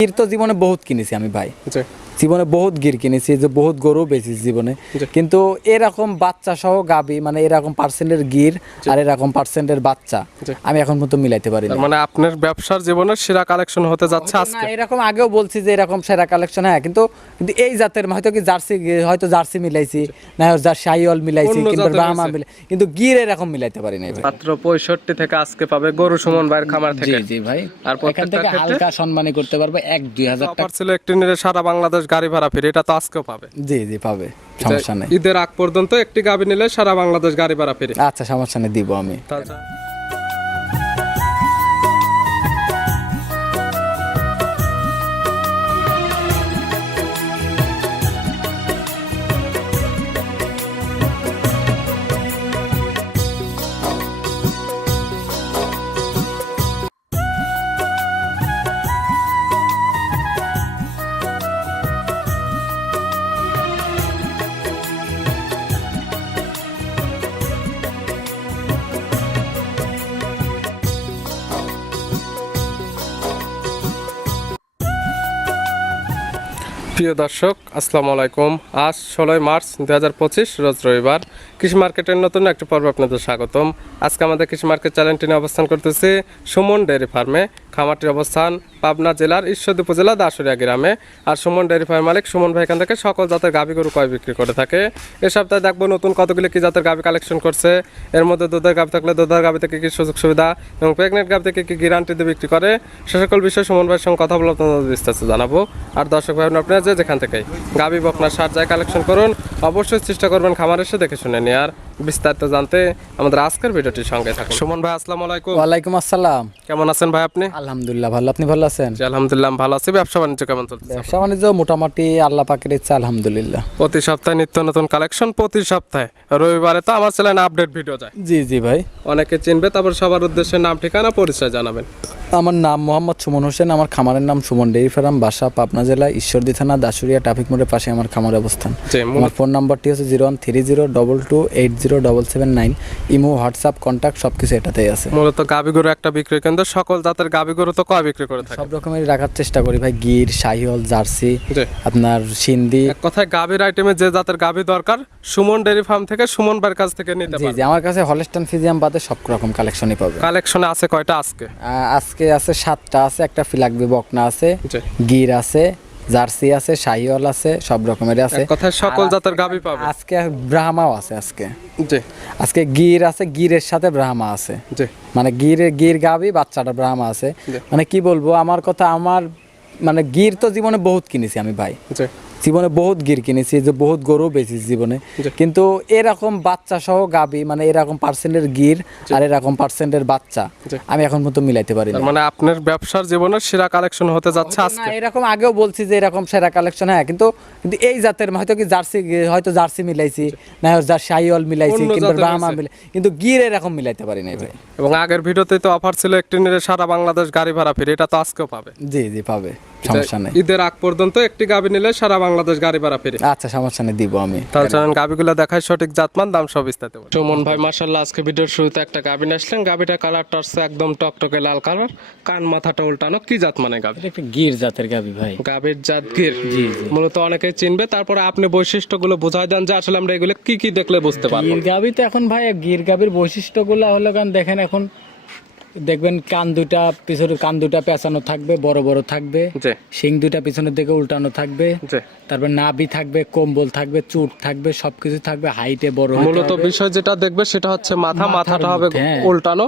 গির তো জীবনে বহুত কিনেছি আমি ভাই, জীবনে বহুত গির কিনেছি, যে বহুত গরু বেশি জীবনে, কিন্তু এরকম বাচ্চা সহ গাবি, মানে এরকম পার্সেন্টের গির আর এরকম পার্সেন্টের বাচ্চা আমি এখন পর্যন্ত মিলাইতে পারি না। মানে আপনার ব্যবসার জীবনের সেরা কালেকশন হতে যাচ্ছে আজকে। না, এরকম আগেও বলছি যে এরকম সেরা কালেকশন, হ্যাঁ, কিন্তু কিন্তু এই জাতের হয়তো কি জার্সি মিলাইছি, না শাহিওয়াল মিলাইছি, কিন্তু ব্রাহ্মা মিলাই, কিন্তু গির এরকম মিলাইতে পারি না ভাই। মাত্র 65 থেকে আজকে পাবে গরু সুমন ভাইয়ের খামার থেকে। জি জি ভাই, আর এখান থেকে হালকা সম্মানী করতে পারবে 1-2 হাজার টাকা। অফার ছিল একটি নিলে সারা বাংলাদেশ গাড়ি ভাড়া ফ্রি, এটা তো আজকেও পাবে। জি জি পাবে, সমস্যা নেই। ঈদের আগ পর্যন্ত একটি গাবি নিলে সারা বাংলাদেশ গাড়ি ভাড়া ফ্রি। আচ্ছা, সমস্যা নেই, দিব আমি। প্রিয় দর্শক, আসসালামু আলাইকুম। আজ 16 মার্চ 2025 রোজ রবিবার। কৃষি মার্কেটের নতুন একটি পর্ব আপনাদের স্বাগতম। আজকে আমাদের কৃষি মার্কেট চ্যানেলটি নিয়ে অবস্থান করতেছে সুমন ডেয়ারি ফার্মে। খামারটির অবস্থান পাবনা জেলার ঈশ্বরদী উপজেলা দাসুরিয়া গ্রামে। আর সুমন ডেয়ারি ফার্ম মালিক সুমন ভাই এখান থেকে সকল জাতের গাভী গরু ক্রয় বিক্রি করে থাকে। এ সপ্তাহে দেখবো নতুন কতগুলি কি জাতের গাভী কালেকশন করছে। এর মধ্যে দুধের গাভী থাকলে দুধের গাভী থেকে কি সুযোগ সুবিধা এবং প্রেগনেন্ট গাভী থেকে কি গ্যারান্টি দিয়ে বিক্রি করে, সে সকল বিষয়ে সুমন ভাইয়ের সঙ্গে কথা বলে আপনাদের বিস্তারিত জানাবো। আর দর্শক ভাই, আপনারা যেখান থেকে গাভী বকনা সার যায় কালেকশন করুন, অবশ্যই চেষ্টা করবেন খামার এসে দেখে শুনে নিয়ে। আর বিস্তারিত জানতে আমাদের আজকের ভিডিওটির সঙ্গে থাকুন। সুমন ভাই, আসসালামু আলাইকুম। ওয়ালাইকুম আসসালাম। কেমন আছেন ভাই আপনি? আলহামদুলিল্লাহ ভালো, আপনি ভালো আছেন? জি, আলহামদুলিল্লাহ ভালো আছি। ব্যবসা বাণিজ্য কেমন চলছে? ব্যবসা বাণিজ্য মোটামুটি আল্লাহ পাকের ইচ্ছা, আলহামদুলিল্লাহ। প্রতি সপ্তাহে নিত্য নতুন কালেকশন, প্রতি সপ্তাহে রবিবারে তো আমার চ্যানেলে আপডেট ভিডিও যায়। জি জি ভাই। অনেকে চিনবে, তারপর সবার উদ্দেশ্যে নাম ঠিকানা পরিচয় জানাবেন। আমার নাম মোহাম্মদ সুমন হোসেন, আমার খামারের নাম সুমন ডেইরি ফার্ম, বাসা পাবনা জেলা ঈশ্বরদী থানা দাসুরিয়া ট্রাফিক মোড়ের পাশে আমার খামার অবস্থান। আমার ফোন নাম্বারটি হচ্ছে 013022807779। ইমো, হোয়াটসঅ্যাপ, কন্ট্যাক্ট সবকিছু এটাতেই আছে। মূলত গাভী গরু একটা বিক্রি কেন্দ্র, সকল জাতের গাভী গরু তো কয় বিক্রি করে থাকে? সব রকমেরই রাখার চেষ্টা করি ভাই, গির, শাহিওয়াল, জার্সি, আপনার সিন্ধি। এক কথায় গাভীর আইটেমে যে জাতের গাভী দরকার সুমন ডেয়ারি ফার্ম থেকে, সুমন ভাইয়ের কাছ থেকে নিতে জি পারবেন। জি, আমার কাছে হলস্টাইন ফ্রিজিয়ান বাদে সব রকম কালেকশনই পাবে। কালেকশনে আছে কয়টা আজকে? আজকে আছে 7টা আছে, একটা ফিলাকবি বকনা আছে, জি। গির আছে, জার্সি আছে, শাহিওয়াল আছে, সব রকমেরই আছে। এক কথায় সকল জাতের গাভী পাবে। আজকে ব্রাহ্মাও আছে আজকে। জি। আজকে গির আছে, গিরের সাথে ব্রাহ্মা আছে। জি। মানে গির গাভী, বাচ্চাটা ব্রাহ্মা আছে। মানে কি বলবো, আমার কথা, আমার মানে গির তো জীবনে বহুত কিনেছি আমি ভাই, জি। জীবনে বহুত গির কিনেছি, যে বহুত গরু বেশি জীবনে, কিন্তু এরকম বাচ্চা সহ গাবি, মানে এরকম পার্সেন্টের গির আর এরকম পার্সেন্টের বাচ্চা আমি এখন পর্যন্ত মিলাইতে পারি না। মানে আপনার ব্যবসার জীবনের সেরা কালেকশন হতে যাচ্ছে আজকে। না, এরকম আগেও বলছি যে এরকম সেরা কালেকশন, হ্যাঁ, কিন্তু কিন্তু এই জাতের হয়তো কি জার্সি মিলাইছি, না শাহিওয়াল মিলাইছি, কিন্তু ব্রাহ্মা মিলাই, কিন্তু গির এরকম মিলাইতে পারি না ভাই। এবং আগের ভিডিওতে তো অফার ছিল একটি নিলে সারা বাংলাদেশ গাড়ি ভাড়া ফ্রি, এটা তো আজকেও পাবে। জি জি পাবে, সমস্যা নেই। ঈদের আগ পর্যন্ত একটি গাভী নিলে সারা বাংলাদেশ গাড়ি ভাড়া ফ্রি। আচ্ছা, সমস্যা নেই, দিব আমি। তাহলে চলেন গাভীগুলো দেখাই, সঠিক জাতমান, দাম সব বিস্তারিত বলি। সুমন ভাই, মাশাআল্লাহ, আজকে ভিডিওর শুরুতে একটা গাভী নিয়ে আসলেন। গাভীটা কালারটা হচ্ছে একদম টকটকে লাল কালার, কান মাথাটা উল্টানো। কি জাত মানে গাভী? এটা একটা গির জাতের গাভী ভাই। গাভীর জাত গির। জি জি। মূলত অনেকে চিনবে, তারপরে আপনি বৈশিষ্ট্যগুলো বোঝাই দেন যে আসলে আমরা এগুলো কি কি দেখলে বুঝতে পারবো। গির গাভী তো এখন ভাই, গির গাভীর বৈশিষ্ট্যগুলো হলো, কারণ দেখেন এখন দেখবেন কান দুটা পেঁচানো থাকবে, বড় বড় থাকবে, শিং দুটা পিছনের দিকে উল্টানো থাকবে, তারপর নাভি থাকবে, কম্বল থাকবে, চুট থাকবে, সবকিছু থাকবে, হাইটে বড়। মূলত বিষয় যেটা দেখবে সেটা হচ্ছে মাথাটা হবে উল্টানো,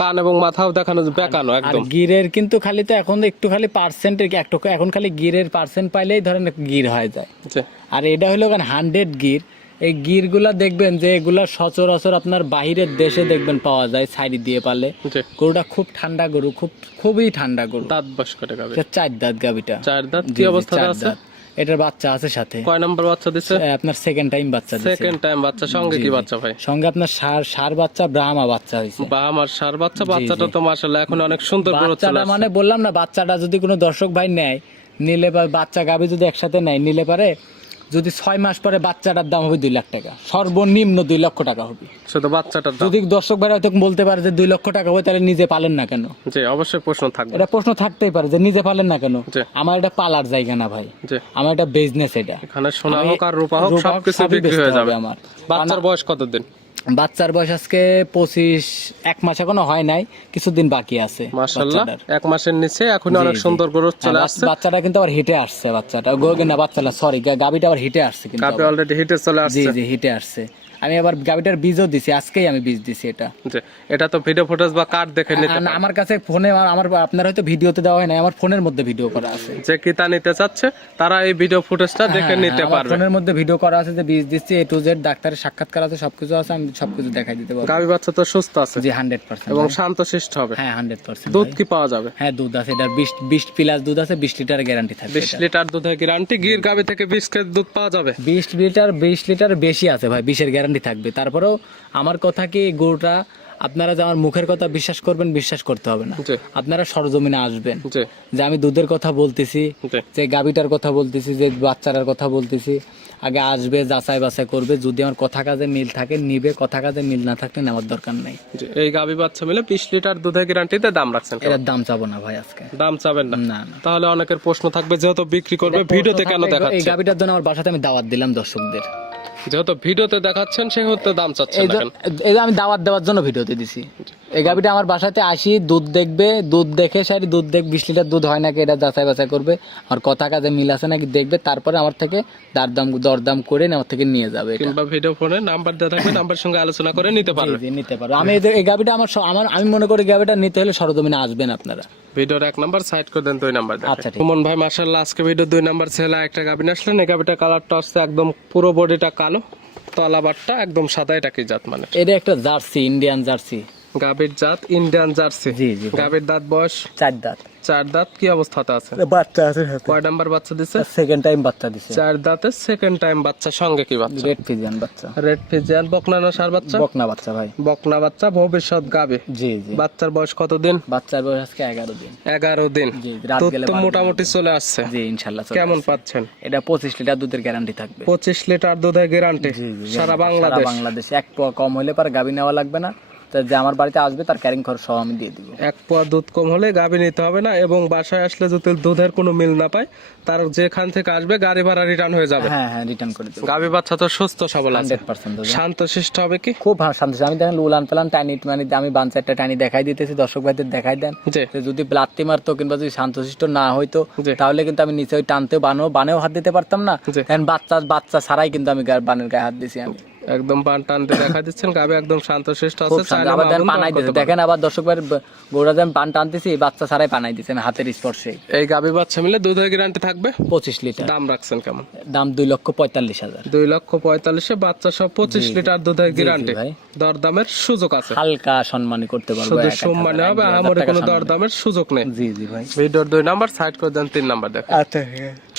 কান এবং মাথাও দেখানো বেঁকানো একদম। গিরের কিন্তু খালি তো এখন একটু খালি পার্সেন্টের এখন খালি গিরের পার্সেন্ট পাইলেই ধরেন গির হয়ে যায়। আর এটা হলো 100 গির। এই গিরগুলা দেখবেন যে এগুলা সচরাচর আপনার বাহিরের দেশে দেখবেন পাওয়া যায়, সাইড দিয়ে পালে। গরুটা খুব ঠান্ডা গরু, খুবই ঠান্ডা গরু। দাঁত বয়স কত গাভী? 4 দাঁত গাভীটা। 4 দাঁত। কি অবস্থাতে আছে? এটার বাচ্চা আছে সাথে। কয় নাম্বার বাচ্চা দিছে? আপনার সেকেন্ড টাইম বাচ্চা দিছে। সেকেন্ড টাইম বাচ্চা। সঙ্গে কি বাচ্চা ভাই? সঙ্গে আপনার ষাঁড় বাচ্চা, ব্রাহ্মা বাচ্চা হইছে। ব্রাহ্মার ষাঁড় বাচ্চা। বাচ্চাটা তো মাশাআল্লাহ এখন অনেক সুন্দর গ্রোথ চলে আসছে। মানে বললাম না, বাচ্চাটা যদি কোনো দর্শক ভাই নেয়, নিলে বা বাচ্চা গাভী যদি একসাথে নেয়, নিলে পারে যদি 6 মাস পরে বাচ্চাটার দাম হবে 2 লাখ টাকা, সর্বনিম্ন 2 লক্ষ টাকা হবে শুধু বাচ্চাটার দাম। যদি দর্শক ভাইরা হয়তো বলতে পারে যে 2 লক্ষ টাকা হবে, তাহলে নিজে পালেন না কেন? জি অবশ্যই প্রশ্ন থাকবে। এটা প্রশ্ন থাকতেই পারে যে নিজে পালেন না কেন। জি। আমার এটা পালার জায়গা না ভাই, জি আমার এটা বিজনেস। এটা এখানে সোনা আমি- হোক আর রূপা হোক রূপা হোক, সবকিছু সবই বিক্রি বেচতে হয়ে যাবে। হবে আমার। বাচ্চার বয়স কতদিন? বাচ্চার বয়স আজকে 25, 1 মাস এখনো হয় নাই, কিছুদিন বাকি আছে মাশাআল্লাহ, বাচ্চাটার। 1 মাসের নিচে এখন জি, অনেক জি। সুন্দর গ্রোথ চলে হ্যাঁ, আসছে। বাচ্চাটা কিন্তু আবার হিটে আসছে, বাচ্চাটা না বাচ্চাটা সরি গাবিটা আবার হিটে আসছে কিন্তু গাবে আবার। অলরেডি হিটে চলে জি আসছে। জি হিটে আসছে। আমি আবার গাবিটার বীজও দিছি, আজকেই আমি বীজ দিছি এটা। জি এটা তো ভিডিও ফুটেজ বা কার্ড দেখে নিতে আর পারেন। আমার কাছে ফোনে আমার আপনার হয়তো ভিডিওতে দেওয়া হয় না, আমার ফোনের মধ্যে ভিডিও করা আছে। যে কিতা নিতে চাচ্ছে তারা এই ভিডিও ফুটেজটা দেখে হ্যাঁ, নিতে আমার পারবে। ফোনের মধ্যে ভিডিও করা আছে যে বীজ দিচ্ছি A to Z, ডাক্তারের সাক্ষাৎকার আছে, সবকিছু আছে, আমি সবকিছু দেখাই দিতে পারবো। গাভী বাচ্চা তো সুস্থ আছে জি 100%। এবং শান্তশিষ্ট হবে। হ্যাঁ 100%। দুধ কি পাওয়া যাবে? হ্যাঁ দুধ আছে, এটা 20 প্লাস দুধ আছে, 20 লিটার গ্যারান্টি থাকবে। 20 লিটার দুধের গ্যারান্টি। গির গাভী থেকে 20 কেজি দুধ পাওয়া যাবে। 20 লিটার বেশি আছে ভাই, 20-এর গ্যারান্টি থাকবে। তারপরেও আমার কথা কি, গরুটা আপনারা যে আমার মুখের কথা বিশ্বাস করবেন, বিশ্বাস করতে হবে না। জি আপনারা সরজমিনে আসবেন, জি যে আমি দুধের কথা বলতেছি, জি যে গাবিটার কথা বলতেছি, যে বাচ্চাটার কথা বলতেছি, আগে আসবে, যাচাই বাছাই করবে। যদি আমার কথা কাজে মিল থাকে নিবে, কথা কাজে মিল না থাকলে নেওয়ার দরকার নাই। জি। এই গাভী বাচ্চা মিলে 20 লিটার দুধের গ্যারান্টিতে দাম রাখছেন কেমন? এটার দাম চাবো না ভাই আজকে, দাম চাবেন না? না না। তাহলে অনেকের প্রশ্ন থাকবে, যেহেতু বিক্রি করবে ভিডিওতে কেন এই দেখাচ্ছে? গাবিটার জন্য আমার বাসাতে আমি দাওয়াত দিলাম দর্শকদের। যেহেতু ভিডিওতে দেখাচ্ছেন সেহেতু দাম চাচ্ছেন এই না যে- কেন? এই যে আমি দাওয়াত দেওয়ার জন্য ভিডিওতে দিছি। এই গাবিটা আমার বাসাতে আসি, দুধ দেখবে, দুধ দেখে সারি দুধ 20 লিটার দুধ হয় নাকি এটা যাচাই বাছাই করবে, আমার কথা কাজে মিল আছে নাকি দেখবে, তারপরে আমার থেকে দরদাম করে আমার থেকে নিয়ে যাবে এটা। কিংবা ভিডিও ফোনে নাম্বার দেওয়া থাকবে, নাম্বার সঙ্গে আলোচনা করে নিতে জি, পারবে। জি, নিতে পারো। আমি এই গাবিটা আমি মনে করি গাবিটা নিতে হলে সরজমিনে আসবেন আপনারা। ভিডিওর 1 নাম্বার সাইড করে দেন, 2 নাম্বার দেখেন। আচ্ছা, ঠিক। সুমন ভাই মাশাআল্লাহ, আজকে ভিডিও 2 নাম্বার ছেলে একটা গাবিন আসলেন। এই গাবিটা কালারটা আসছে একদম পুরো বডিটা কালো, তলাবারটা একদম সাদা। এটা কি জাত মানে? এটা একটা জার্সি, ইন্ডিয়ান জার্সি। গাবির জাত ইন্ডিয়ান জার্সি। জি জি। গাবির দাঁত বয়স 4 দাঁত 4 দাঁত। কি অবস্থাতে আছে? বাচ্চা আছে, কয় নাম্বার বাচ্চা দিছে? সেকেন্ড টাইম বাচ্চা দিছে। 4 দাঁতে সেকেন্ড টাইম বাচ্চা। সঙ্গে কি বাচ্চা? রেড ফিজিয়ান বাচ্চা, রেড ফিজিয়ান বকনা না সার বাচ্চা? বকনা বাচ্চা ভাই। বকনা বাচ্চা, ভবিষ্যৎ গাবি। জি জি। বাচ্চার বয়স কতদিন? বাচ্চার বয়স আজকে 11 দিন। 11 দিন। জি, রাত দুধ গেলে তো 12 দিন মোটামুটি চলে আসছে। জি ইনশাআল্লাহ। কেমন পাচ্ছেন? এটা 25 লিটার দুধের গ্যারান্টি থাকবে। 25 লিটার দুধের গ্যারান্টি সারা বাংলাদেশ। বাংলাদেশে 1 পোয়া কম হলে পরে গাবি নেওয়া লাগবে না। তো যে আমার বাড়িতে আসবে তার ক্যারিং খরচ সহ আমি দিয়ে দিব। 1 পোয়া দুধ কম হলে গাবি নিতে হবে না, এবং বাসায় আসলে যদি দুধের কোনো মিল না পায়, তার যেখান থেকে আসবে গাড়ি ভাড়া রিটার্ন হয়ে যাবে। হ্যাঁ হ্যাঁ রিটার্ন করে দেব। গাবি বাচ্চা তো সুস্থ সবল আছে, 100% হবে। শান্তশিষ্ট হবে কি? খুব শান্ত। আমি দেখেন উলান পালান টানি মানে আমি বাঞ্চারটা টানি দেখাই দিতেছি, দর্শক ভাইদের দেখাই দেন। জি যে যদি ব্লাত্তি মারতো কিংবা যদি শান্তশিষ্ট না হইতো, জি। তাহলে কিন্তু আমি নিচে ওই টানতেও বানেও হাত দিতে পারতাম না। জি। কারণ বাচ্চা ছাড়াই কিন্তু আমি বানের গায়ে হাত দিছি আমি। একদম বান টানতে দেখা দিচ্ছেন। গাবি একদম শান্তশিষ্ট খুব আছে। শান্ত। চাইলে আবার দেখেন মামুন পানাই দর দিছে, করতে পারে। দেখেন আবার দর্শক ভাইয়ের গৌড়া যে আমি পান টানতেছি, বাচ্চা ছাড়াই পানাই দিছে আমি হাতের স্পর্শে। এই গাবি বাচ্চা মিলে দুধের গ্যারান্টি থাকবে। 25 লিটার। দাম রাখছেন কেমন? দাম 2,45,000। 2,45,000 বাচ্চা সহ 25 লিটার দুধের গ্যারান্টি। ভাই। দরদামের সুযোগ আছে। হালকা সম্মানী করতে পারবো। শুধু 1,000 সম্মানে হবে, আমার কোনো দরদামের সুযোগ নেই। জি জি ভাই। ভিডিওর 2 নাম্বার সাইড করে দেন, 3 নাম্বার দেখেন। আচ্ছা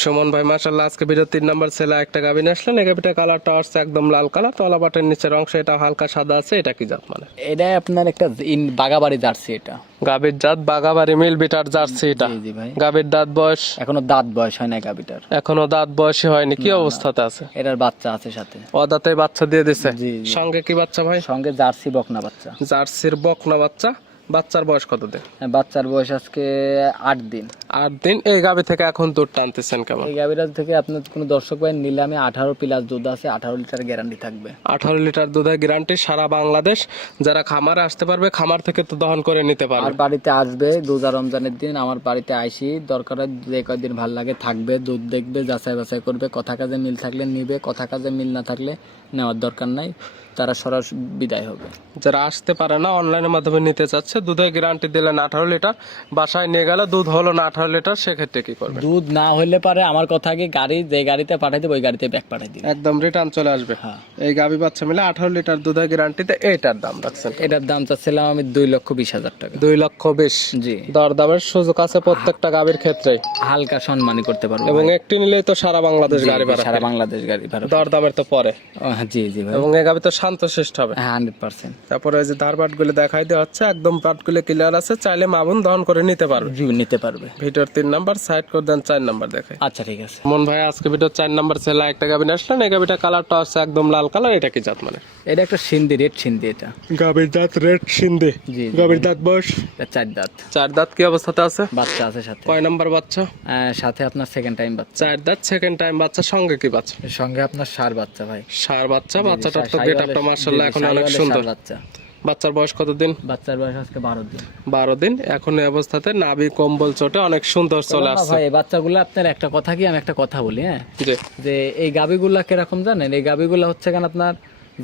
সুমন ভাই মাশাআল্লাহ, আজকে ভিডিও 3 নাম্বার ছেলে একটা গাবিন আসলেন। এই গাবিটা কালারটা আসছে একদম লাল কালার, তলা বাটের নিচের অংশ এটা হালকা সাদা আছে। এটা কি জাত মানে? এটা আপনার একটা বাগাবাড়ি জার্সি। এটা গাবির জাত বাগাবাড়ি মিল বিটার জার্সি। এটা জি জি ভাই। গাবির দাঁত বয়স এখনো দাঁত বয়স হয় না গাবিটার। এখনো দাঁত বয়সী হয়নি। কি অবস্থাতে আছে? এটার বাচ্চা আছে সাথে। অদাতে বাচ্চা দিয়ে দিছে। জি, জি। সঙ্গে কি বাচ্চা ভাই? সঙ্গে জার্সি বকনা বাচ্চা। জার্সির বকনা বাচ্চা। বাচ্চার বয়স কত দিন? বাচ্চার বয়স আজকে 8 দিন। 8 দিন। এই গাবি থেকে এখন দুধ টানতেছেন কেমন? এই গাবিটা থেকে আপনার কোনো দর্শক ভাই নিলে আমি 18 প্লাস দুধ আছে, 18 লিটার গ্যারান্টি থাকবে। 18 লিটার দুধের গ্যারান্টি সারা বাংলাদেশ। যারা খামারে আসতে পারবে, খামার থেকে তো দহন করে নিতে আর পারবে। বাড়িতে আসবে রোজা রমজানের দিন, আমার বাড়িতে আইসি দরকার হয় যে কয়দিন ভাল লাগে থাকবে, দুধ দেখবে, যাচাই বাছাই করবে, কথা কাজে মিল থাকলে নিবে, কথা কাজে মিল না থাকলে নেওয়ার দরকার নাই, তারা সরাসরি বিদায় হবে। যারা আসতে পারে না, অনলাইনের মাধ্যমে নিতে চাচ্ছে, দুধের গ্যারান্টি দিলেন 18 লিটার, বাসায় নিয়ে গেলে দুধ হলো না 18 লিটার, সেক্ষেত্রে কি করবে? দুধ না হলে পারে আমার কথা কি যে গাড়িতে পাঠাই দেবো ওই গাড়িতে ব্যাগ পাঠাই দিবে। একদম রিটার্ন চলে আসবে। হ্যাঁ। এই গাবি বাচ্চা মিলে 18 লিটার দুধের গ্যারান্টিতে এইটার দাম রাখছেন। এটার দাম চাচ্ছিলাম আমি 2,20,000 টাকা। 2,20,000। জি। দরদামের সুযোগ আছে প্রত্যেকটা গাবির ক্ষেত্রে, হালকা সম্মানী করতে পারবো এবং ভাই। একটি নিলেই তো সারা বাংলাদেশ জি, গাড়ি জি, ভাড়া। সারা বাংলাদেশ গাড়ি ভাড়া। দরদামের তো পরে। জি জি ভাই। এবং এই গাবি তো শান্তশিষ্ট হবে। 100%। তারপরে ওই যে ধারবাট গুলো দেখাই দেওয়া হচ্ছে, একদম পাট গুলো ক্লিয়ার আছে, চাইলে মাবুন দহন করে নিতে পারবে। জি নিতে পারবে। ভিডিওর 3 নাম্বার সাইড করে দেন, 4 নাম্বার দেখাই। আচ্ছা ঠিক আছে। মন ভাই আজকে ভিডিও 4 নাম্বার ছেলে একটা গাবিন আসলেন, এই গাবিটা কালারটা আছে একদম লাল কালার, এটা কি জাত মানে? এটা একটা সিন্ধি, রেড সিন্ধি এটা। গাবির দাঁত রেড সিন্ধি। জি। গাবির দাঁত বয়স? এটা 4 দাঁত। 4 দাঁত কি অবস্থাতে আছে? বাচ্চা আছে সাথে। কয় নাম্বার বাচ্চা? সাথে আপনার সেকেন্ড টাইম বাচ্চা। 4 দাঁত সেকেন্ড টাইম বাচ্চা, সঙ্গে কি বাচ্চা? এর সঙ্গে আপনার ষাঁড় বাচ্চা ভাই। ষাঁড় বাচ্চা, বাচ্চাটার তো গেটআপটা মাশাআল্লাহ এখন অনেক সুন্দর। বাচ্চা। বাচ্চার বয়স কতদিন? বাচ্চার বয়স আজকে 12 দিন। 12 দিন। এখন এই অবস্থাতে নাভি কম্বল চটে অনেক সুন্দর চলে না আসছে। ভাই এই বাচ্চাগুলো আপনার একটা কথা কি, আমি একটা কথা বলি, হ্যাঁ, জি যে এই গাবিগুলা কিরকম জানেন? এই গাবিগুলা হচ্ছে কেন আপনার,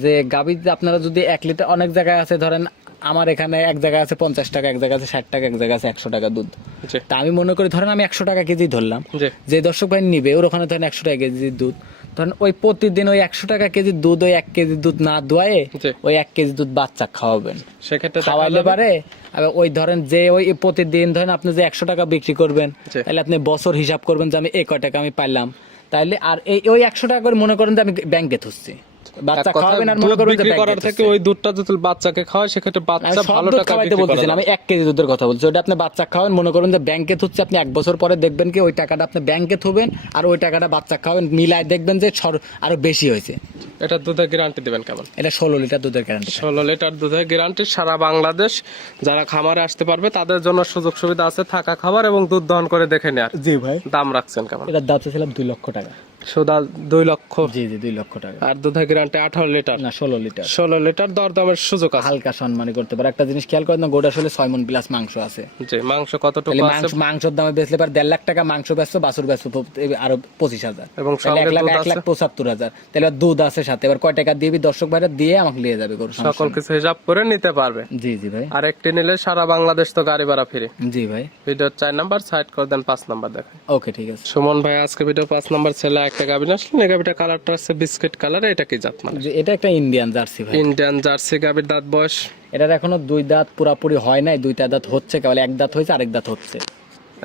যে গাবি আপনারা যদি 1 লিটার, অনেক জায়গায় আছে ধরেন আমার এখানে এক জায়গায় আছে 50 টাকা, এক জায়গায় আছে 60 টাকা, এক জায়গায় আছে 100 টাকা দুধ। জি তা আমি মনে করি ধরেন আমি 100 টাকা কেজি ধরলাম, জি যে দর্শক ভাই নিবে ওর ওখানে ধরেন 100 টাকা কেজি দুধ, ধরেন ওই প্রতিদিন ওই 100 টাকা কেজি দুধ ওই 1 কেজি দুধ না দোয়ায়ে জি। ওই 1 কেজি দুধ বাচ্চা খাওয়াবেন। সেক্ষেত্রে খাওয়াইলে পারে আবার ওই ধরেন যে ওই প্রতিদিন ধরেন আপনি যে 100 টাকা বিক্রি করবেন, জি। তাহলে আপনি বছর হিসাব করবেন যে আমি এই কয় টাকা আমি পাইলাম, তাইলে আর এই ওই 100 টাকা করে মনে করেন যে আমি ব্যাংকে থুচ্ছি, বাচ্চা খাওয়াবেন আর মনে করেন যে বিক্রি ব্যাংকে করার থেকে ওই দুধটা যদি বাচ্চাকে খাওয়ায় সেক্ষেত্রে বাচ্চা ভালো টাকা খাওয়াইতে বিক্রি বলতেছেন, করা আমি 1 কেজি দুধের কথা বলছি। ওটা আপনি বাচ্চা খাওয়ান, মনে করেন যে ব্যাংকে থুচ্ছে, আপনি 1 বছর পরে দেখবেন কি ওই টাকাটা আপনি ব্যাংকে থুবেন আর ওই টাকাটা বাচ্চা খাওয়ান, মিলায় দেখবেন যে আরো বেশি হয়েছে। এটা দুধের গ্যারান্টি দিবেন কেমন? এটা 16 লিটার দুধের গ্যারান্টি। 16 লিটার দুধের গ্যারান্টি। সারা বাংলাদেশ যারা খামারে আসতে পারবে তাদের জন্য সুযোগ সুবিধা আছে, থাকা খাবার এবং দুধ দহন করে দেখে নেওয়ার। জি ভাই। দাম রাখছেন কেমন? এটার দাম ছিলাম 2 লক্ষ টাকা। সুদা 2 লক্ষ। জি জি 2 লক্ষ টাকা। আর দুধের গ্যারান্টি 18 লিটার না 16 লিটার। 16 লিটার দরদামের সুযোগ আছে। হালকা সম্মানী করতে পারে। একটা জিনিস খেয়াল করেন না, গোটা আসলে 6 মণ প্লাস মাংস আছে। জি। মাংস কতটুকু তাহলে আছে? মাংসের দামে বেচলে পারে 1.5 লাখ টাকা মাংস বেচছো, বাছুর বেচছো আরো 25,000, এবং তাহলে সঙ্গে 1 লাখ দুধ 1 লাখ আছে? 75,000। তাহলে এবার দুধ আছে সাথে, এবার কয় টাকা দিবি দর্শক ভাইরা দিয়ে আমাকে নিয়ে যাবে গরু। সকল কিছু হিসাব করে নিতে পারবে। জি জি ভাই। আর একটি নিলে সারা বাংলাদেশ তো গাড়ি ভাড়া ফ্রি। জি ভাই। ভিডিওর 4 নাম্বার সাইড করে দেন, 5 নাম্বার দেখেন। ওকে ঠিক আছে। সুমন ভাই আজকে ভিডিও 5 নাম্বার ছেলে একটা গাবিন আসলেন, এই গাবিটা কালারটা আছে বিস্কিট কালার, এটা কি জাত মানে? যে এটা একটা ইন্ডিয়ান জার্সি ভাই। ইন্ডিয়ান জার্সি গাবির দাঁত বয়স? এটার এখনো 2 দাঁত পুরাপুরি হয় নাই, 2টা দাঁত হচ্ছে, কেবল 1 দাঁত হয়েছে, আরেক দাঁত হচ্ছে।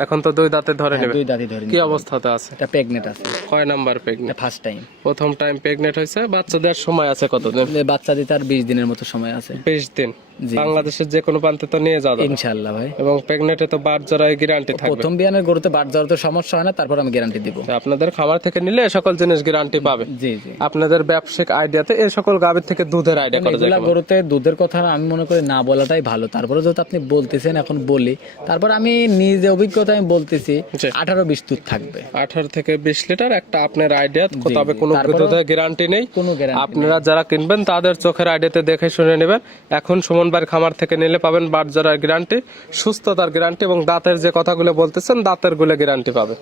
এখন তো 2 দাঁতে ধরে নেবে। 2 দাঁতই ধরে কি অবস্থাতে আছে? এটা প্রেগনেন্ট আছে। কয় নাম্বার প্রেগনেন্ট? এটা ফার্স্ট টাইম। প্রথম টাইম প্রেগনেন্ট হয়েছে। বাচ্চা দেওয়ার সময় আছে কতদিন? বাচ্চা দিতে আর 20 দিনের মতো সময় আছে। 20 দিন। জি। বাংলাদেশের যে কোনো প্রান্তে তো নিয়ে যাওয়া যাবে ইনশাআল্লাহ ভাই। এবং প্রেগনেন্টে তো বাট জরায় গ্যারান্টি থাকবে। প্রথম বিয়ানের গরুতে বাট যাওয়ার তো সমস্যা হয় না, তারপর আমি গ্যারান্টি দিব। তো আপনাদের খামার থেকে নিলে এই সকল জিনিস গ্যারান্টি পাবে। জি জি। আপনাদের ব্যবসায়িক আইডিয়াতে এই সকল গাবির থেকে দুধের আইডিয়া করা যায় এগুলা কেমন? গরুতে দুধের কথা আমি মনে করি না বলাটাই ভালো, তারপরে যেহেতু আপনি বলতেছেন এখন বলি, তারপর আমি নিজে অভিজ্ঞতা আমি বলতেছি জি। 18-20 দুধ থাকবে। 18 থেকে 20 লিটার একটা আপনার আইডিয়া, তবে কোনো তারপরেও দুধের গ্যারান্টি নেই। কোনো গ্যারান্টি আপনারা যারা কিনবেন তাদের চোখের আইডিয়াতে দেখে শুনে নেবেন। এখন সুমন ভাইয়ের খামার থেকে নিলে পাবেন বাট জরার গ্যারান্টি, সুস্থতার গ্যারান্টি এবং দাঁতের যে কথাগুলো বলতেছেন দাঁতের গুলো গ্যারান্টি পাবে।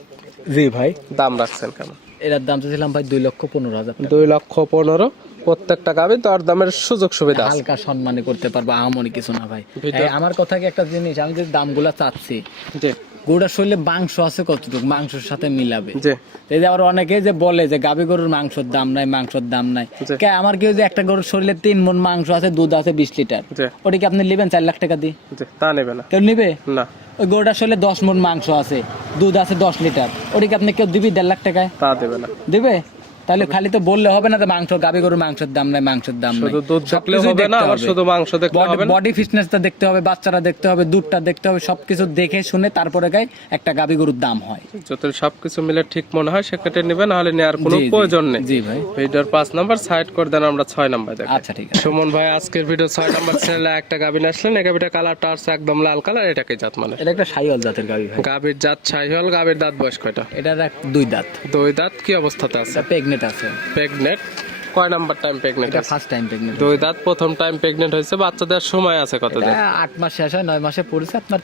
জি ভাই। দাম রাখছেন কেমন? এটার দাম চাইছিলাম ভাই 2,15,000 টাকা। 2,15,000 প্রত্যেকটা গাবি দর দামের সুযোগ সুবিধা আছে। হালকা সম্মানী করতে পারবো, আহামরি কিছু না ভাই। ভিতর- এই আমার কথা কি একটা জিনিস, আমি যে দামগুলা চাচ্ছি, জি গরুটার শরীরে মাংস আছে কতটুকু, মাংসের সাথে মিলাবে। জি এই যে আবার অনেকে যে বলে যে গাবি গরুর মাংসের দাম নাই, মাংসের দাম নাই। জি। কে আমার কি যে একটা গরুর শরীরে 3 মণ মাংস আছে, দুধ আছে 20 লিটার, জি ওটা কি আপনি নেবেন 4 লাখ টাকা দিয়ে? জি তা নেবে না। কেউ নিবে? না ওই গরুটার শরীরে 10 মণ মাংস আছে, দুধ আছে 10 লিটার, ওটা কি আপনি কেউ দিবি 1.5 লাখ টাকায়? তা দেবে না। দিবে? তাহলে খালি তো বললে হবে না যে মাংস, গাবি গরুর মাংসের দাম নাই, মাংসের দাম নাই। শুধু দুধ দেখলে হবে না, আবার শুধু মাংস দেখলে হবে না। বডি ফিটনেসটা দেখতে হবে, বাচ্চারা দেখতে হবে, দুধটা দেখতে হবে, সবকিছু দেখে শুনে তারপরে গাই একটা গাবি গরুর দাম হয়। যত সবকিছু মিলে ঠিক মনে হয় সেক্ষেত্রে নেবেন, নাহলে নেওয়ার কোনো জি, জি। প্রয়োজন নেই। জি ভাই। ভিডিওর 5 নাম্বার সাইড করে দেন, আমরা 6 নাম্বার দেখি। আচ্ছা ঠিক আছে। সুমন ভাই আজকের ভিডিও 6 নাম্বার চ্যানেলে একটা গাবিন আসলেন, এই গাবিটা কালারটা আছে একদম লাল কালার, এটা কি জাত মানে? এটা একটা শাহিওয়াল জাতের গাবি ভাই। গাবির জাত শাহিওয়াল। গাবির দাঁত বয়স কয়টা? এটার 2 দাঁত। 2 দাঁত। কি অবস্থাতে আছে? এটা প্রেগনেন্ট আছে। প্রেগনেন্ট। কয় নাম্বার টাইম প্রেগনেন্ট? এটা ফার্স্ট টাইম প্রেগনেন্ট। 2 দাঁত প্রথম টাইম প্রেগনেন্ট হয়েছে। বাচ্চাদের সময় আছে কতদিন? 8 মাস শেষ হয়, 9 মাসে পড়েছে আপনার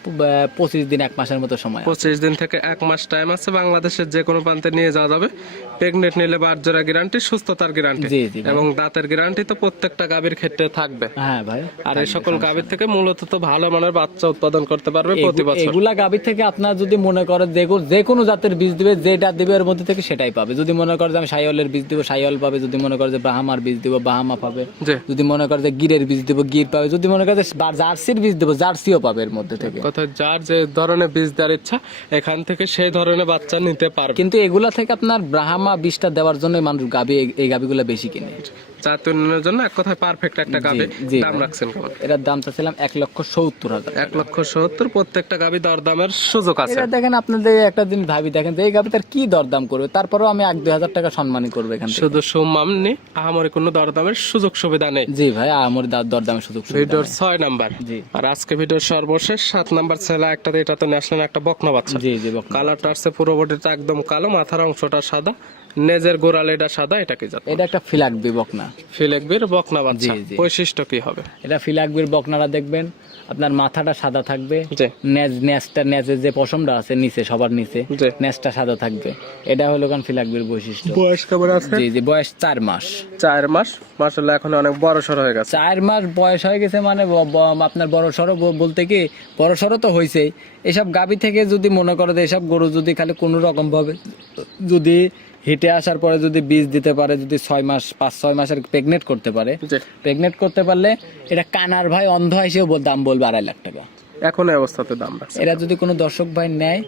25 দিন 1 মাসের মতো সময়। 25 দিন থেকে 1 মাস টাইম আছে। বাংলাদেশের যে কোনো প্রান্তে নিয়ে যাওয়া যাবে। প্রেগনেন্ট নিলে বাট জোড়া গ্যারান্টি, সুস্থতার গ্যারান্টি জি জি ভাই। এবং দাঁতের গ্যারান্টি তো প্রত্যেকটা গাভীর ক্ষেত্রে থাকবে। হ্যাঁ ভাই। আর এই সকল গাভীর থেকে মূলত তো ভালো মানের বাচ্চা উৎপাদন করতে পারবে প্রতি বছর। এগুলা গাভীর থেকে আপনার যদি মনে করেন যে কোনো জাতের বীজ দিবে, যেটা দিবে এর মধ্যে থেকে সেটাই পাবে। যদি মনে করে যে আমি শাহিওয়ালের বীজ দিব, শাহিওয়াল পাবে। যদি মনে করে যে ব্রাহ্মার বীজ দিব, ব্রাহ্মা পাবে। জি। যদি মনে করে যে গিরের বীজ দিব, গির পাবে। যদি মনে করে যে জার্সির বীজ দিব, জার্সিও পাবে এর মধ্যে থেকে। কথা যার যে ধরনের বীজ দেওয়ার ইচ্ছা এখান থেকে সেই ধরনের বাচ্চা নিতে পারবে। কিন্তু এগুলা থেকে আপনার ব্রাহ্মা মা 20টা দেওয়ার জন্য মানুষ গাবি এই গাবিগুলো বেশি কিনে। জাত উন্নয়নের জন্য এক কথায় পারফেক্ট একটা গাবি। জি দাম ভাই। রাখছেন কেমন? এটার দাম চাচ্ছিলাম 1,70,000। 1,70,000 প্রত্যেকটা গাবি দরদামের সুযোগ আছে। এটা দেখেন আপনাদের একটা জিনিস ভাবি দেখেন যে এই গাবিটার কি দরদাম করবে, তারপরেও আমি 1-2 হাজার টাকা সম্মানী করবো এখান থেকে। শুধু সম্মানী, আহামরি কোনো দরদামের সুযোগ সুবিধা নেই। জি ভাই, আমার দরদামের সুযোগ সুবিধা ভিডিওর নেই। 6 নাম্বার। জি। আর আজকে ভিডিওর সর্বশেষ 7 নাম্বার ছেলে একটা, এটা তো ন্যাশনাল একটা বকনা বাচ্চা। জি জি বকনা। কালারটা আছে পুরো বডিটা একদম কালো, মাথার অংশটা সাদা, নেজের গোড়াল এটা সাদা। এটা কি জাত? এটা একটা ফিলাকবি বকনা। ফিলেকবির বকনা বাচ্চা। জি, জি। বৈশিষ্ট্য কি হবে? এটা ফিলাকবির বকনারা দেখবেন আপনার মাথাটা সাদা থাকবে, জি। নেজের যে পশমটা আছে নিচে সবার নিচে জি। নেজটা সাদা থাকবে। এটা হলো কারণ ফিলাকবির বৈশিষ্ট্য। বয়স কেমন আছে? জি জি, বয়স 4 মাস। 4 মাস। মাশাআল্লাহ এখন অনেক বড় সর হয়ে গেছে। 4 মাস বয়স হয়ে গেছে মানে আপনার বড় সড়ো বলতে কি বড় সড়ো তো হয়েছেই। এসব গাবি থেকে যদি মনে করে যে এসব গরু যদি খালি কোনো রকম ভাবে যদি হিটে আসার পরে যদি বীজ দিতে পারে, যদি 6 মাস 5-6 মাসের প্রেগনেন্ট করতে পারে, জি। প্রেগনেন্ট করতে পারলে এটা কানার ভাই অন্ধ হিসেবে দাম বলবে 2.5 লাখ টাকা। এখন এই অবস্থাতে দাম রাখছে এরা যদি কোনো দর্শক ভাই নেয়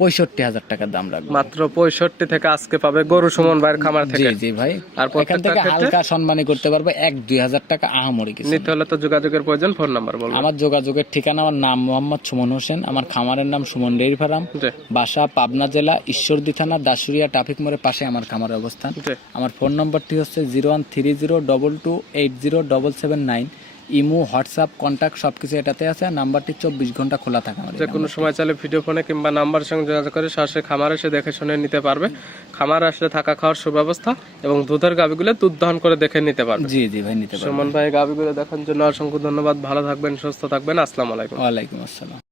65,000 টাকার দাম রাখবে। মাত্র 65 থেকে আজকে পাবে গরু সুমন ভাইয়ের খামার জি থেকে। জি ভাই, আর এখান প্রত্যেকটা থেকে ক্ষেত্রে হালকা সম্মানী করতে পারবে 1-2 হাজার টাকা আহামরি কিছু। নিতে হলে তো যোগাযোগের প্রয়োজন। ফোন নাম্বার বলুন। আমার যোগাযোগের ঠিকানা, আমার নাম মোহাম্মদ সুমন হোসেন, আমার খামারের নাম সুমন ডেইরি ফার্ম, জি। বাসা পাবনা জেলা ঈশ্বরদী থানা দাসুরিয়া ট্রাফিক মোড়ের পাশে আমার খামারের অবস্থান। জি। আমার ফোন নম্বরটি হচ্ছে 013022807779। ইমো, হোয়াটসঅ্যাপ, কন্ট্যাক্ট সবকিছু এটাতে আছে। আর নাম্বারটি 24 ঘন্টা খোলা থাকে আমার এই যে কোনো সময় চাইলে ভিডিও ফোনে কিংবা নাম্বারের সঙ্গে যোগাযোগ করে সরাসরি খামার এসে দেখে শুনে নিতে পারবে। খামার আসলে থাকা খাওয়ার সুব্যবস্থা এবং দুধের গাভিগুলো দুধ দহন করে দেখে নিতে পারবে। নাম্বার। জি জি ভাই, নিতে পারবেন। সুমন ভাই গাভিগুলো দেখার জন্য অসংখ্য ধন্যবাদ। ভালো থাকবেন, সুস্থ থাকবেন। আসসালামু আলাইকুম। ওয়ালাইকুম আসসালাম।